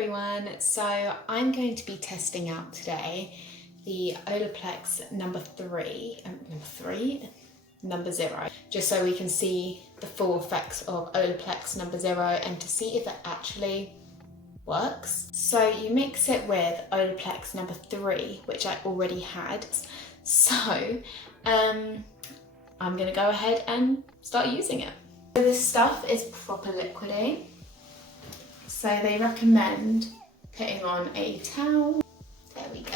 everyone, so I'm going to be testing out today the Olaplex number 0, just so we can see the full effects of Olaplex number 0 and to see if it actually works. So you mix it with Olaplex number 3, which I already had. So I'm gonna go ahead and start using it. So this stuff is proper liquidy. So they recommend putting on a towel. There we go.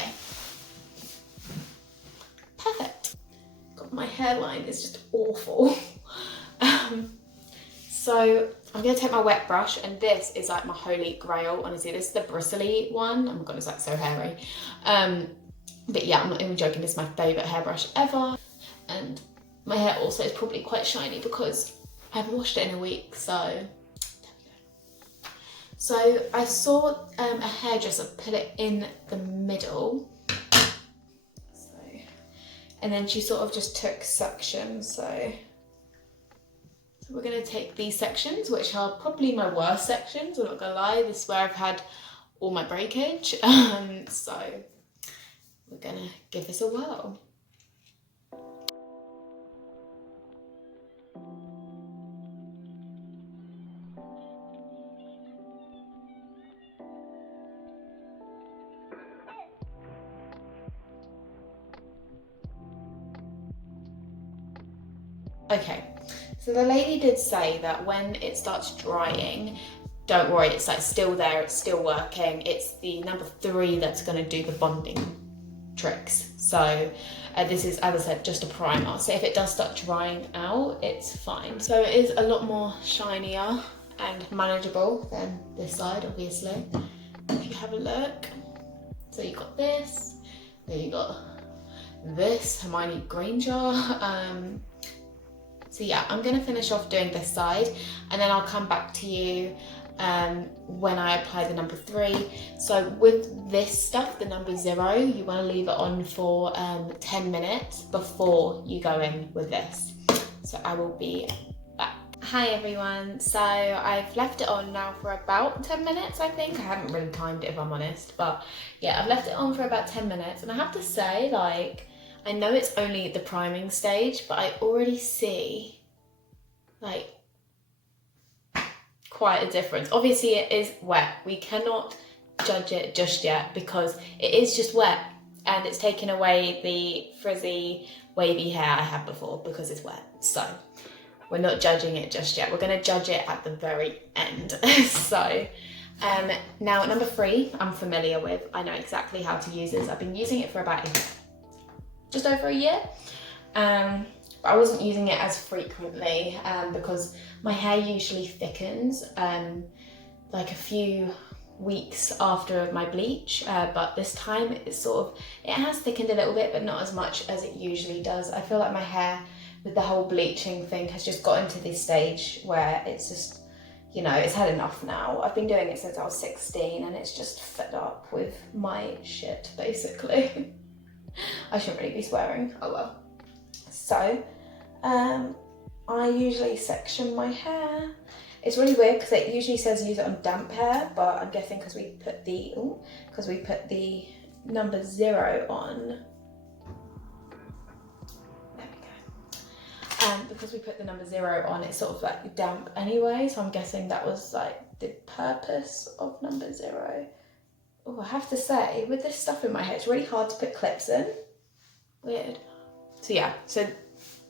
Perfect. God, my hairline is just awful. So I'm gonna take my wet brush, and this is like my holy grail. Honestly, this is the bristly one. Oh my God, it's like so hairy. But yeah, I'm not even joking. This is my favorite hairbrush ever. And my hair also is probably quite shiny because I haven't washed it in a week, so. So I saw a hairdresser put it in the middle. So, and then she sort of just took sections. So we're gonna take these sections, which are probably my worst sections, I'm not gonna lie. This is where I've had all my breakage. So we're gonna give this a whirl. Okay, so the lady did say that when it starts drying, don't worry, it's like still there, it's still working. It's the number 3 that's gonna do the bonding tricks. So this is, as I said, just a primer. So if it does start drying out, it's fine. So it is a lot more shinier and manageable than this side, obviously. If you have a look. So you got this, then you got this, Hermione Granger. So yeah, I'm gonna finish off doing this side and then I'll come back to you when I apply the number 3. So with this stuff, the number 0, you wanna leave it on for 10 minutes before you go in with this. So I will be back. Hi everyone, so I've left it on now for about 10 minutes, I think. I haven't really timed it if I'm honest, but yeah, I've left it on for about 10 minutes and I have to say, like, I know it's only the priming stage, but I already see like quite a difference. Obviously it is wet. We cannot judge it just yet because it is just wet and it's taken away the frizzy, wavy hair I had before because it's wet. So we're not judging it just yet. We're gonna judge it at the very end. So now number 3, I'm familiar with. I know exactly how to use this. I've been using it for about just over a year. But I wasn't using it as frequently because my hair usually thickens like a few weeks after my bleach, but this time it's sort of, it has thickened a little bit, but not as much as it usually does. I feel like my hair with the whole bleaching thing has just gotten to this stage where it's just, you know, it's had enough now. I've been doing it since I was 16 and it's just fed up with my shit, basically. I shouldn't really be swearing, oh well. So, I usually section my hair. It's really weird because it usually says use it on damp hair, but I'm guessing because we put the number 0 on. There we go. Because we put the number 0 on, it's sort of like damp anyway, so I'm guessing that was like the purpose of number 0. Oh, I have to say, with this stuff in my hair, it's really hard to put clips in. Weird. So yeah, so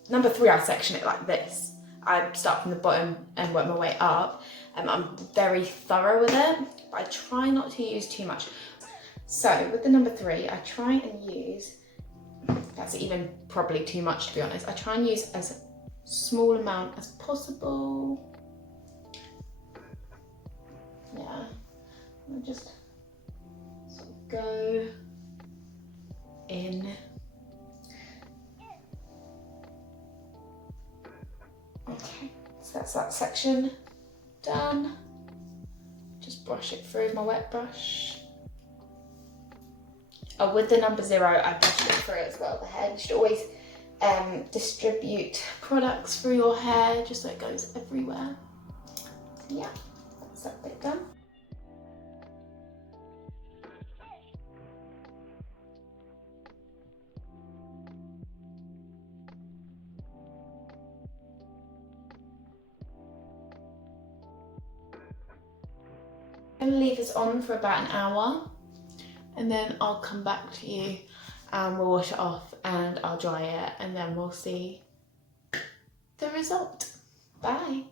number 3, I section it like this. I start from the bottom and work my way up. I'm very thorough with it, but I try not to use too much. So with the number 3, I try and use, that's even probably too much to be honest, I try and use as small amount as possible. Yeah, I just go in. Okay, so that's that section done. Just brush it through with my wet brush. Oh, with the number 0, I brushed it through as well, the hair. You should always distribute products through your hair just so it goes everywhere. So yeah, that's that bit done. I'm gonna leave this on for about an hour and then I'll come back to you and we'll wash it off and I'll dry it and then we'll see the result. Bye.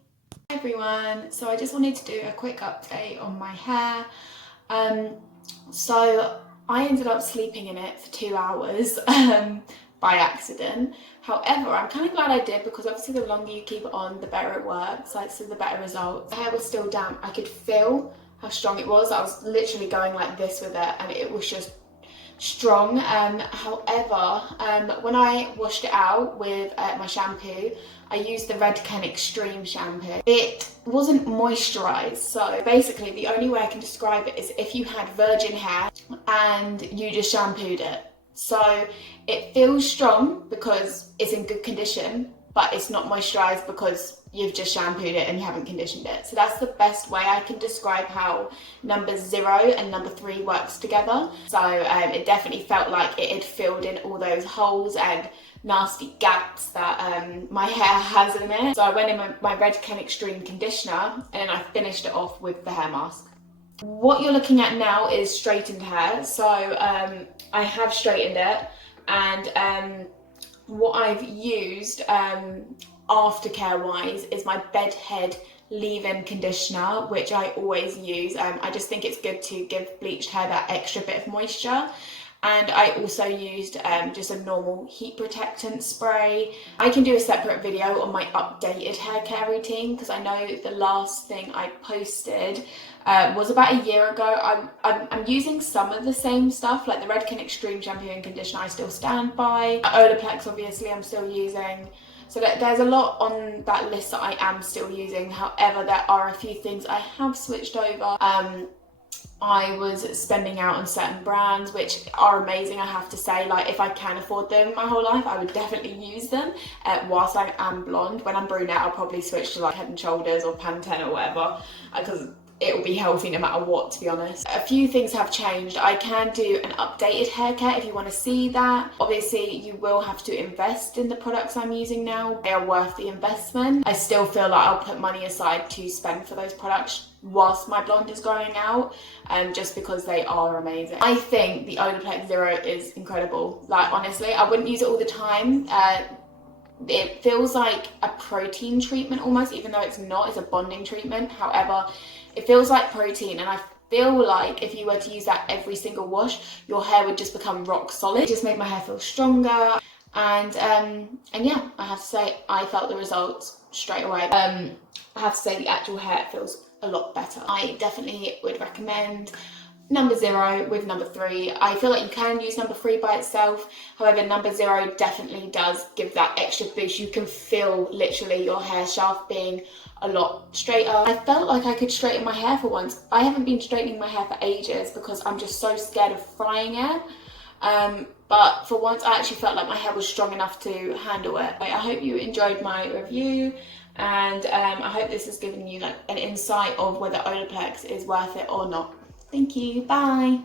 Hi everyone, so I just wanted to do a quick update on my hair. So I ended up sleeping in it for 2 hours by accident. However, I'm kind of glad I did because obviously the longer you keep it on, the better it works, like so the better results. My hair was still damp. I could feel how strong it was. I was literally going like this with it and it was just strong. However, when I washed it out with my shampoo, I used the Red Ken Extreme shampoo. It wasn't moisturised, so basically the only way I can describe it is if you had virgin hair and you just shampooed it. So it feels strong because it's in good condition, but it's not moisturised because you've just shampooed it and you haven't conditioned it. So that's the best way I can describe how number 0 and number 3 works together. So it definitely felt like it had filled in all those holes and nasty gaps that my hair has in it. So I went in my Red Ken Extreme conditioner and I finished it off with the hair mask. What you're looking at now is straightened hair. So I have straightened it, and what I've used aftercare wise is my bedhead leave-in conditioner, which I always use. I just think it's good to give bleached hair that extra bit of moisture. And I also used just a normal heat protectant spray. I can do a separate video on my updated hair care routine because I know the last thing I posted was about a year ago. I'm using some of the same stuff, like the Red Ken Extreme shampoo and conditioner I still stand by. Olaplex obviously I'm still using. So there's a lot on that list that I am still using. However, there are a few things I have switched over. I was spending out on certain brands which are amazing, I have to say. Like, if I can afford them my whole life, I would definitely use them whilst I am blonde. When I'm brunette, I'll probably switch to like Head & Shoulders or Pantene or whatever, because it will be healthy no matter what, to be honest. A few things have changed. I can do an updated hair care if you want to see that. Obviously, you will have to invest in the products I'm using now. They are worth the investment. I still feel like I'll put money aside to spend for those products whilst my blonde is growing out, just because they are amazing. I think the Olaplex Zero is incredible. Like, honestly, I wouldn't use it all the time. It feels like a protein treatment almost, even though it's not. It's a bonding treatment. However, it feels like protein, and I feel like if you were to use that every single wash, your hair would just become rock solid. It just made my hair feel stronger, and yeah, I have to say I felt the results straight away. I have to say the actual hair feels a lot better. I definitely would recommend number 0 with number 3. I feel like you can use number 3 by itself. However, number 0 definitely does give that extra boost. You can feel literally your hair shaft being a lot straighter. I felt like I could straighten my hair for once. I haven't been straightening my hair for ages because I'm just so scared of frying it. But for once I actually felt like my hair was strong enough to handle it. I hope you enjoyed my review, and I hope this has given you like an insight of whether Olaplex is worth it or not. Thank you, bye.